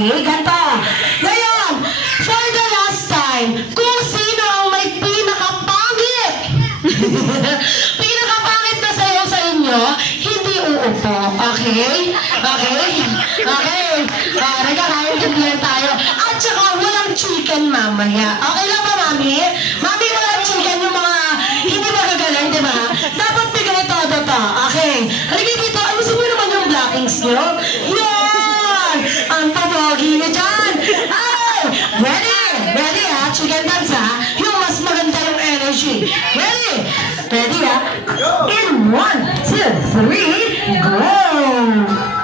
Okay, ganito. Ngayon, for the last time, kung sino ang may pinakapangit, pinakapangit na sayo sa inyo, hindi uupo. Okay? Okay? Okay. Nagkakaintindihan tayo. At saka, walang chicken mamaya. Okay lang ba, Mami? Mami, walang chicken yung mga hindi magagaling, di ba? Dapat bigay todo to. Okay. Halika dito. Ayusin nyo naman yung blockings nyo. Yan! Ang papogi nyo dyan. Ay! Ready? Ready ha? Chicken dance ha? Yung mas maganda yung energy. Ready? Ready ha? In 1, 2, 3, go!